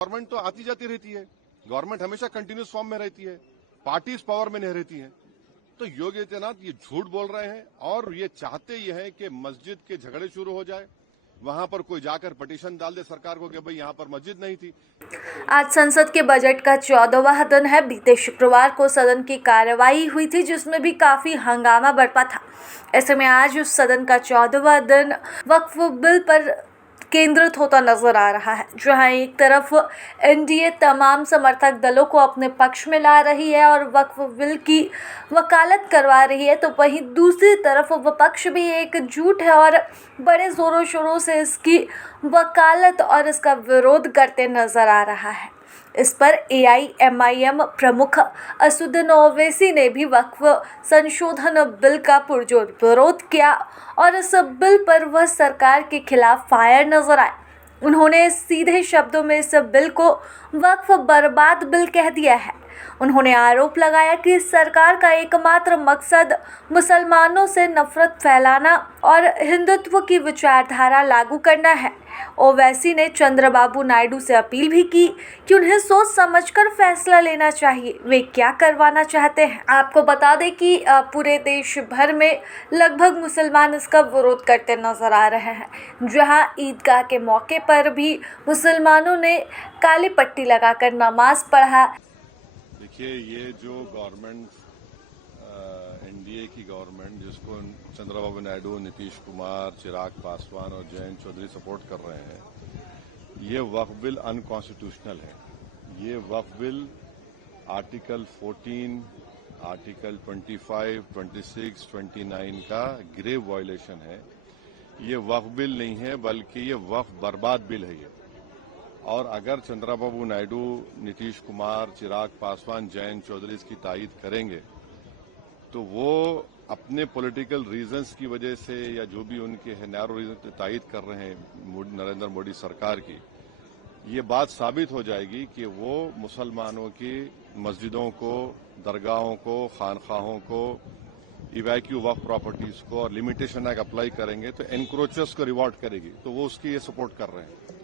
Government तो आती जाती रहती है, गवर्नमेंट हमेशा कंटिन्यूस फॉर्म में रहती है, पार्टीज पावर में नहीं रहती हैं। तो योगी आदित्यनाथ ये झूठ बोल रहे हैं और ये चाहते ये हैं कि मस्जिद के झगड़े शुरू हो जाए, वहां पर कोई जाकर पिटीशन डाल दे सरकार को कि भाई यहाँ पर मस्जिद नहीं थी। आज संसद के बजट का 14वां दिन है। बीते शुक्रवार को सदन की कार्यवाही हुई थी, जिसमें भी काफी हंगामा बरपा था। ऐसे में आज उस सदन का 14वां दिन वक्फ बिल पर केंद्रित होता नजर आ रहा है, जहां एक तरफ एनडीए तमाम समर्थक दलों को अपने पक्ष में ला रही है और वक्फ बिल की वकालत करवा रही है, तो वहीं दूसरी तरफ विपक्ष भी एकजुट है और बड़े जोरों शोरों से इसकी वकालत और इसका विरोध करते नजर आ रहा है। इस पर AIMIM प्रमुख असदुद्दीन ओवैसी ने भी वक्फ संशोधन बिल का पुरजोर विरोध किया और इस बिल पर वह सरकार के खिलाफ फायर नजर आए। उन्होंने सीधे शब्दों में इस बिल को वक्फ बर्बाद बिल कह दिया है। उन्होंने आरोप लगाया कि सरकार का एकमात्र मकसद मुसलमानों से नफरत फैलाना और हिंदुत्व की विचारधारा लागू करना है। ओवैसी ने चंद्रबाबू नायडू से अपील भी की कि उन्हें सोच समझकर फैसला लेना चाहिए, वे क्या करवाना चाहते हैं। आपको बता दें कि पूरे देश भर में लगभग मुसलमान इसका विरोध करते नजर आ रहे हैं, जहां ईदगाह के मौके पर भी मुसलमानों ने काली पट्टी लगाकर नमाज पढ़ा। देखिए, ये जो गवर्नमेंट एनडीए की गवर्नमेंट जिसको चंद्रबाबू नायडू, नीतीश कुमार, चिराग पासवान और जयंत चौधरी सपोर्ट कर रहे हैं, ये वक्फ बिल अनकॉन्स्टिट्यूशनल है। ये वक्फ बिल आर्टिकल 14, आर्टिकल 25, 26, 29 का ग्रेव वायलेशन है। ये वक्फ बिल नहीं है, बल्कि ये वक्फ बर्बाद बिल है। ये और अगर चंद्रबाबू नायडू, नीतीश कुमार, चिराग पासवान, जयंत चौधरी इसकी तायीद करेंगे तो वो अपने पॉलिटिकल रीजंस की वजह से या जो भी उनके है नैरो रीजन तायीद कर रहे हैं नरेंद्र मोदी सरकार की, ये बात साबित हो जाएगी कि वो मुसलमानों की मस्जिदों को, दरगाहों को, खानखाहों को, इवैक्यू वक्फ प्रॉपर्टीज को और लिमिटेशन एक्ट अप्लाई करेंगे तो एनक्रोचर्स को रिवॉर्ड करेगी। तो वो उसकी ये सपोर्ट कर रहे हैं।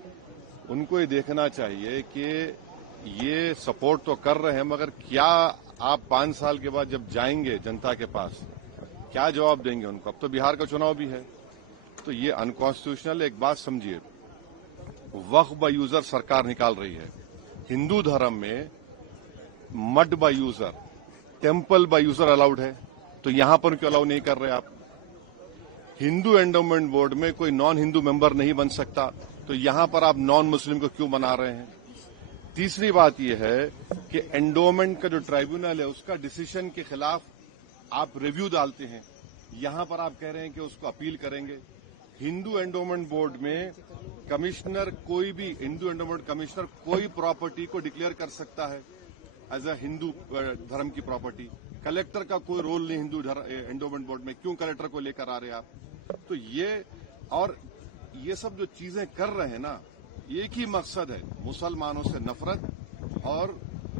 उनको ये देखना चाहिए कि ये सपोर्ट तो कर रहे हैं, मगर क्या आप 5 साल के बाद जब जाएंगे जनता के पास, क्या जवाब देंगे उनको? अब तो बिहार का चुनाव भी है। तो ये अनकॉन्स्टिट्यूशनल। एक बात समझिए, वक्फ बाय यूजर सरकार निकाल रही है। हिंदू धर्म में mud by user, temple by user allowed है, तो यहां पर क्यों अलाउ नहीं कर रहे आप? हिंदू एंडोमेंट बोर्ड में कोई नॉन हिंदू मेंबर नहीं बन सकता, तो यहां पर आप नॉन मुस्लिम को क्यों बना रहे हैं? तीसरी बात यह है कि एंडोमेंट का जो ट्राइब्यूनल है उसका डिसीजन के खिलाफ आप रिव्यू डालते हैं, यहां पर आप कह रहे हैं कि उसको अपील करेंगे। हिंदू एंडोमेंट बोर्ड में कमिश्नर, कोई भी हिंदू एंडोमेंट कमिश्नर कोई प्रॉपर्टी को डिक्लेयर कर सकता है एज अ हिंदू धर्म की प्रॉपर्टी। कलेक्टर का कोई रोल नहीं हिंदू एंडोमेंट बोर्ड में, क्यों कलेक्टर को लेकर आ रहे हैं आप? तो ये सब जो चीजें कर रहे हैं ना, एक ही मकसद है, मुसलमानों से नफरत और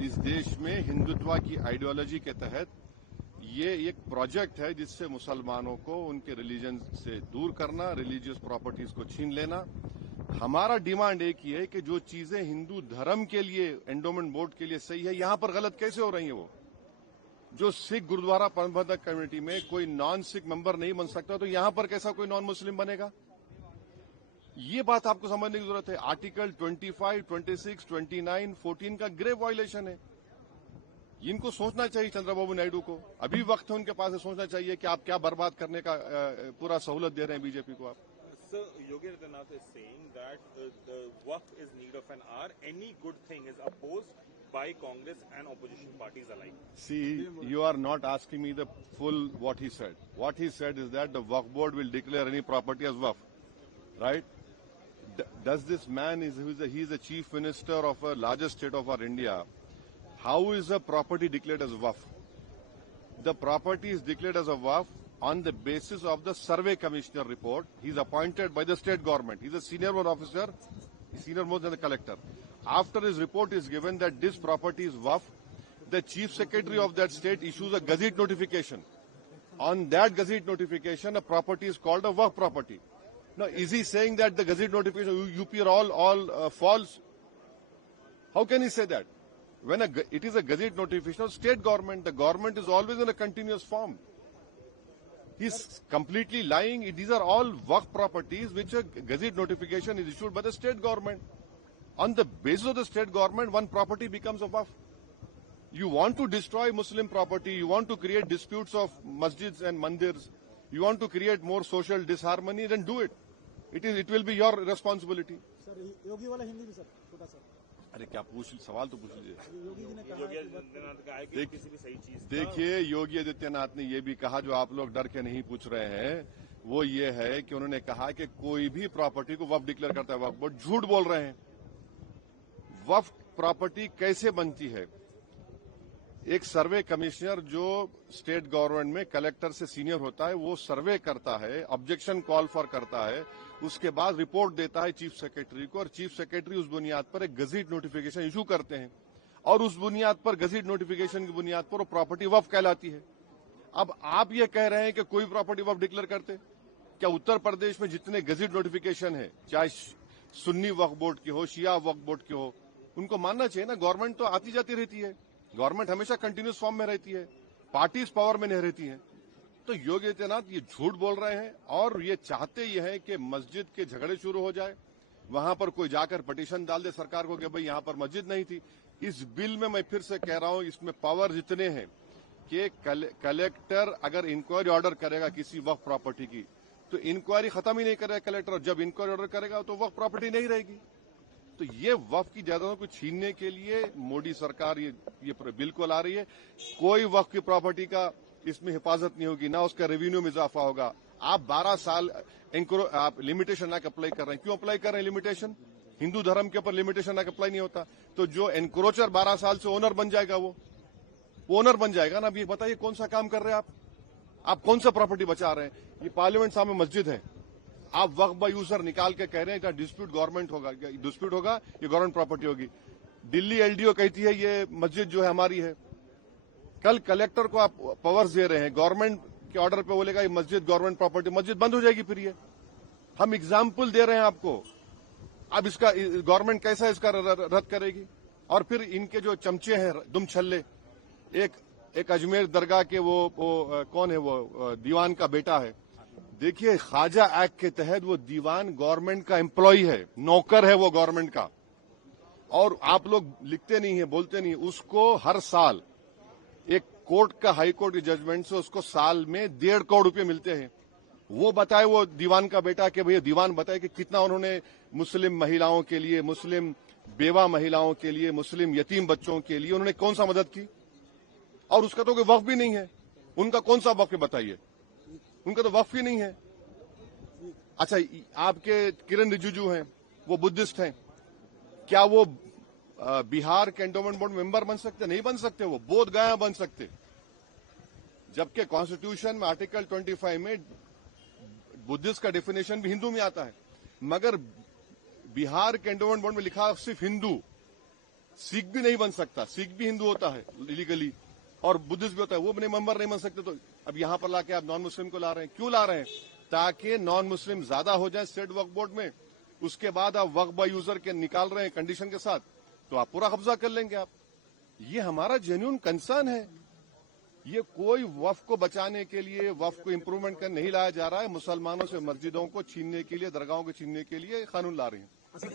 इस देश में हिंदुत्व की आइडियोलॉजी के तहत ये एक प्रोजेक्ट है जिससे मुसलमानों को उनके रिलीजन से दूर करना, रिलीजियस प्रॉपर्टीज को छीन लेना। हमारा डिमांड एक ही है कि जो चीजें हिंदू धर्म के लिए, एंडोमेंट बोर्ड के लिए सही है, यहां पर गलत कैसे हो रही है? वो जो सिख गुरुद्वारा प्रबंधक कमेटी में कोई नॉन सिख मेंबर नहीं बन सकता, तो यहां पर कैसा कोई नॉन मुस्लिम बनेगा? ये बात आपको समझने की जरूरत है। आर्टिकल 25, 26, 29, 14 का ग्रेव वायलेशन है। इनको सोचना चाहिए चंद्रबाबू नायडू को। अभी वक्त है उनके पास है, सोचना चाहिए कि आप क्या बर्बाद करने का पूरा सहूलत दे रहे हैं बीजेपी को आप। Sir, Yogi Adityanath is saying that the Waqf is need of an hour. Any good thing is opposed by Congress and opposition parties alike. See, you are not asking me the full what he said. What he said is that the Waqf board will declare any property as Waqf, right? Does this man he is the chief minister of a largest state of our India? How is a property declared as Waqf? The property is declared as a Waqf on the basis of the survey commissioner report. He is appointed by the state government. He is a senior officer, senior more than the collector. After his report is given that this property is Waqf, the chief secretary of that state issues a gazette notification. On that gazette notification, a property is called a Waqf property. Now, is he saying that the gazette notification UP are all false? How can he say that? When it is a gazette notification of state government, the government is always in a continuous form. He's completely lying. These are all Waqf properties which a gazette notification is issued by the state government. On the basis of the state government, one property becomes a Waqf. You want to destroy Muslim property, you want to create disputes of masjids and mandirs, you want to create more social disharmony, then do it. It will be your responsibility. Sir Yogi वाला हिंदी भी sir छोटा सा अरे क्या सवाल तो पूछ लीजिए. योगी जी ने कहा योगी आदित्यनाथ का है कि किसी भी सही चीज का देखिए, योगी आदित्यनाथ ने ये भी कहा, जो आप लोग डर के नहीं पूछ रहे हैं, वो ये है कि उन्होंने कहा कि कोई भी प्रॉपर्टी को वक्फ डिक्लेयर करता है. वक्फ बोर्ड झूठ बोल रहे हैं. वक्फ प्रॉपर्टी कैसे बनती है? एक सर्वे कमिश्नर जो स्टेट गवर्नमेंट में कलेक्टर से सीनियर होता है, वो सर्वे करता है, ऑब्जेक्शन कॉल फॉर करता है, उसके बाद रिपोर्ट देता है चीफ सेक्रेटरी को, और चीफ सेक्रेटरी उस बुनियाद पर एक गजीट नोटिफिकेशन इशू करते हैं, और उस बुनियाद पर, गजीट नोटिफिकेशन की बुनियाद पर वो प्रॉपर्टी वक्फ कहलाती है. अब आप ये कह रहे हैं कि कोई प्रॉपर्टी वक्फ डिक्लेयर करते? क्या उत्तर प्रदेश में जितने गजीट नोटिफिकेशन है, चाहे सुन्नी वक्फ बोर्ड के हो, शिया वक्फ बोर्ड के हो, उनको मानना चाहिए ना. गवर्नमेंट तो आती जाती रहती है, गवर्नमेंट हमेशा कंटिन्यूस फॉर्म में रहती है, पार्टीज पावर में नहीं रहती हैं. तो योगी आदित्यनाथ ये झूठ बोल रहे हैं, और ये चाहते ये हैं कि मस्जिद के झगड़े शुरू हो जाए, वहां पर कोई जाकर पिटीशन डाल दे सरकार को कि भाई यहां पर मस्जिद नहीं थी. इस बिल में मैं फिर से कह रहा हूं, इसमें पावर इतने हैं कि कलेक्टर अगर इंक्वायरी ऑर्डर करेगा किसी वक्फ प्रॉपर्टी की, तो इंक्वायरी खत्म ही नहीं करेगा कलेक्टर, और जब इंक्वायरी ऑर्डर करेगा तो वक्फ प्रॉपर्टी नहीं रहेगी. तो ये वक्फ की जायदादों को छीनने के लिए मोदी सरकार ये बिल को ला रही है. कोई वक्फ की प्रॉपर्टी का इसमें हिफाजत नहीं होगी, ना उसका रेवेन्यू में इजाफा होगा. आप 12 साल आप लिमिटेशन ना अप्लाई कर रहे हैं. क्यों अप्लाई कर रहे हैं लिमिटेशन? हिंदू धर्म के ऊपर लिमिटेशन ना अप्लाई नहीं होता. तो जो एनक्रोचर 12 साल से ओनर बन जाएगा, वो ओनर बन जाएगा ना. अब ये बताइए कौन सा काम कर रहे हैं आप कौन सा प्रॉपर्टी बचा रहे हैं? ये पार्लियामेंट सामने मस्जिद है, आप वक्फ बाय यूजर निकाल के कह रहे हैं कि डिस्प्यूट गवर्नमेंट होगा, डिस्प्यूट होगा, ये गवर्नमेंट प्रॉपर्टी होगी. दिल्ली एलडीओ कहती है ये मस्जिद जो है हमारी है. कल कलेक्टर को आप पावर्स दे रहे हैं, गवर्नमेंट के ऑर्डर पे बोलेगा ये मस्जिद गवर्नमेंट प्रॉपर्टी, मस्जिद बंद हो जाएगी. फिर ये हम एग्जाम्पल दे रहे हैं आपको. अब इसका गवर्नमेंट कैसा इसका रद्द करेगी? और फिर इनके जो चमचे हैं दुम छल्ले, एक अजमेर दरगाह के वो कौन है, वो दीवान का बेटा है. देखिए, ख्वाजा एक्ट के तहत वो दीवान गवर्नमेंट का एम्प्लॉय है, नौकर है वो गवर्नमेंट का. और आप लोग लिखते नहीं है, बोलते नहीं. उसको हर साल एक कोर्ट का, हाई कोर्ट की जजमेंट से उसको साल में 1.5 करोड़ रुपए मिलते हैं. वो बताए, वो दीवान का बेटा, कि भैया दीवान बताए कि कितना उन्होंने मुस्लिम महिलाओं के लिए, मुस्लिम बेवा महिलाओं के लिए, मुस्लिम यतीम बच्चों के लिए उन्होंने कौन सा मदद की. और उसका तो कोई वक्फ भी नहीं है. उनका कौन सा वक्फ है बताइए? उनका तो वक्फ ही नहीं है. अच्छा, आपके किरण रिजिजू हैं, वो बुद्धिस्ट हैं, क्या वो बिहार के एंडोमेंट बोर्ड मेंबर बन सकते? नहीं बन सकते. वो बोध गया बन सकते. जबकि कॉन्स्टिट्यूशन में आर्टिकल 25 में बुद्धिस्ट का डेफिनेशन भी हिंदू में आता है, मगर बिहार के एंडोमेंट बोर्ड में लिखा सिर्फ हिंदू. सिख भी नहीं बन सकता. सिख भी हिंदू होता है लीगली, और बुद्धिस्ट भी होता है, वो अपने मेंबर नहीं बन सकते. तो अब यहां पर लाके आप नॉन मुस्लिम को ला रहे हैं. क्यों ला रहे हैं? ताकि नॉन मुस्लिम ज्यादा हो जाए स्टेट वक्फ बोर्ड में. उसके बाद आप वक्फ बाय यूजर के निकाल रहे हैं कंडीशन के साथ, तो आप पूरा कब्जा कर लेंगे आप. ये हमारा जेन्युइन कंसर्न है. ये कोई वक्फ को बचाने के लिए, वक्फ को इम्प्रूवमेंट कर नहीं लाया जा रहा है. मुसलमानों से मस्जिदों को छीनने के लिए, दरगाहों को छीनने के लिए कानून ला रहे हैं. लेकिन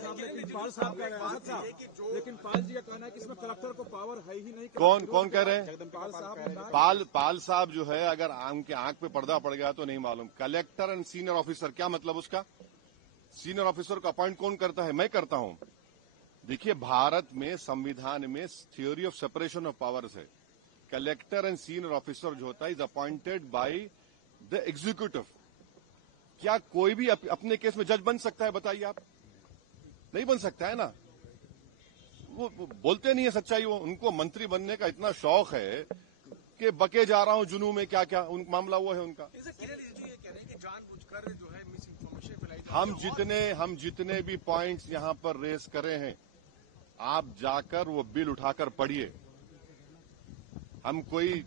पाल जी का कहना है कि इसमें कलेक्टर को पावर है ही नहीं. कौन कह रहे हैं? पाल साहब जो है, अगर उनके आंख पे पर्दा पड़ गया तो नहीं मालूम. कलेक्टर एंड सीनियर ऑफिसर, क्या मतलब उसका? सीनियर ऑफिसर को अपॉइंट कौन करता है? मैं करता हूं. देखिए, भारत में संविधान में theory of separation of powers है. कलेक्टर एंड सीनियर ऑफिसर जो होता है is appointed by the executive. क्या कोई भी अपने केस में जज बन सकता है? बताइए आप. नहीं बन सकता है ना. वो बोलते नहीं है सच्चाई. वो उनको मंत्री बनने का इतना शौक है कि बके जा रहा हूं जुनू में, क्या क्या मामला वो है उनका. हम जितने भी पॉइंट्स यहां पर रेस करे हैं, आप जाकर वो बिल उठाकर पढ़िए. हम कोई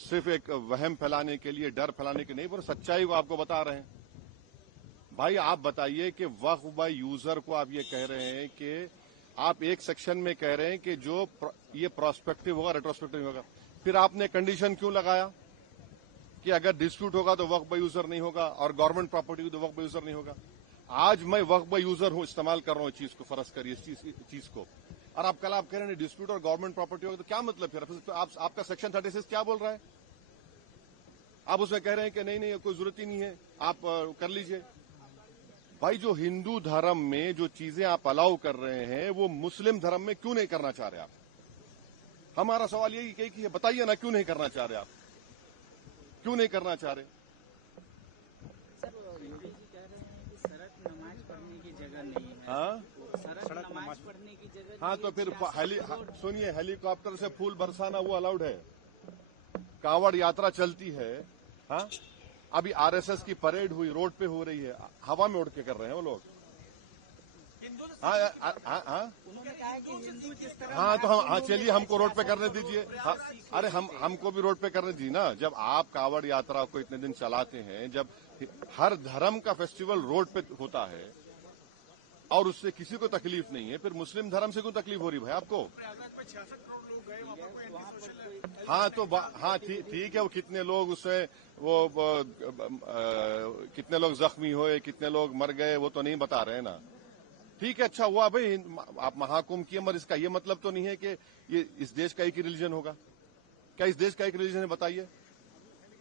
सिर्फ एक वहम फैलाने के लिए, डर फैलाने के नहीं, पर सच्चाई को आपको बता रहे हैं. भाई आप बताइए कि वक्फ बाय यूजर को आप ये कह रहे हैं कि आप एक सेक्शन में कह रहे हैं कि जो ये प्रोस्पेक्टिव होगा, रेट्रोस्पेक्टिव होगा, फिर आपने कंडीशन क्यों लगाया कि अगर डिस्प्यूट होगा तो वक्फ बाय यूजर नहीं होगा और गवर्नमेंट प्रॉपर्टी तो वक्फ बाय यूजर नहीं होगा? आज मैं वक्फ बाय यूजर हूं, इस्तेमाल कर रहा हूं चीज को, फर्ज करिए इस चीज को, और आप कल आप कह रहे हैं डिस्प्यूट और गवर्नमेंट प्रॉपर्टी होगा, तो क्या मतलब फिर आपका सेक्शन 36 क्या बोल रहा है? आप उसमें कह रहे हैं कि नहीं कोई जरूरत ही नहीं है, आप कर लीजिए। भाई जो हिंदू धर्म में जो चीजें आप अलाउ कर रहे हैं वो मुस्लिम धर्म में क्यों नहीं करना चाह रहे आप? हमारा सवाल यही है, बताइए ना क्यों नहीं करना चाह रहे आप, क्यों नहीं करना चाह रहे? सर योगी जी कह रहे हैं कि सड़क नमाज पढ़ने की जगह नहीं है। हाँ सड़क नमाज पढ़ने की जगह हाँ, तो फिर सुनिए, हेलीकॉप्टर से फूल बरसाना वो अलाउड है, कांवड़ यात्रा चलती है। हाँ, अभी आरएसएस की परेड हुई, रोड पे हो रही है, हवा में उड़ के कर रहे हैं वो लोग। हाँ, उन्होंने कहा कि हिंदू जिस तरह हाँ, तो हम चलिए हमको रोड पे करने दीजिए। हाँ, अरे हमको भी रोड पे करने दीजिए ना। जब आप कांवड़ यात्रा को इतने दिन चलाते हैं, जब हर धर्म का फेस्टिवल रोड पे होता है और उससे किसी को तकलीफ नहीं है, फिर मुस्लिम धर्म से क्यों तकलीफ हो रही भाई आपको? हाँ, तो हाँ ठीक है, वो कितने लोग उससे कितने लोग जख्मी हुए, कितने लोग मर गए, वो तो नहीं बता रहे ना। ठीक है, अच्छा हुआ भाई आप महाकुंभ किए, मगर इसका ये मतलब तो नहीं है कि ये इस देश का एक ही रिलीजन होगा। क्या इस देश का एक रिलीजन है? बताइए।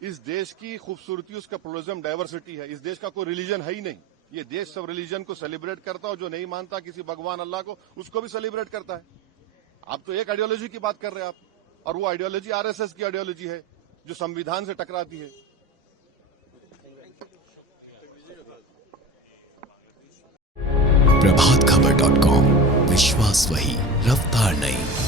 इस देश की खूबसूरती उसका प्लुरलिज्म, डाइवर्सिटी है। इस देश का कोई रिलीजन है ही नहीं। ये देश सब रिलीजन को सेलिब्रेट करता है, जो नहीं मानता किसी भगवान अल्लाह को, उसको भी सेलिब्रेट करता है। आप तो एक आइडियोलॉजी की बात कर रहे हैं आप, और वो आइडियोलॉजी आरएसएस की आइडियोलॉजी है जो संविधान से टकराती है। प्रभातखबर.com, विश्वास वही, रफ्तार नहीं।